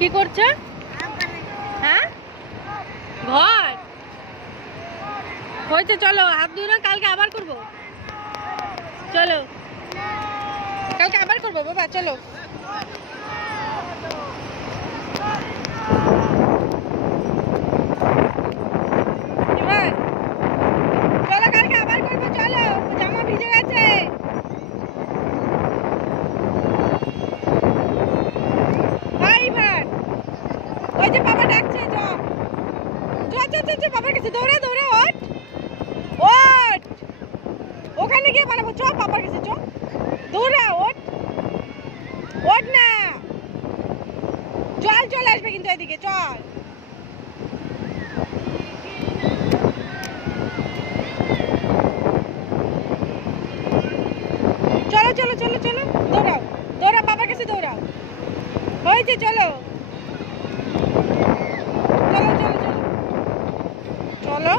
কি করছো? হ্যাঁ, ঘর হয়েছে। চলো হাত ধুয়ে নাও, কালকে আবার করবো। চলো কালকে আবার করবো বাবা, চলো। এবার চলো কালকে আবার করবো, চলো। জামা ভিজে গেছে। ওই যে বাবা ডাকছে, বাবার কাছে দৌড়া দৌড়া, ওঠ ওঠ, ওখানে গিয়ে বানাবো। চ বাবার কাছে, চ দৌড়া, ওঠ ওঠ না, জল চলে আসবে কিন্তু এদিকে, চল। চলো চলো চলো চলো, দৌড়াও দৌড়া, বাবার কাছে দৌড়াও। হয়েছে, চলো চলো চলো চলো চলো।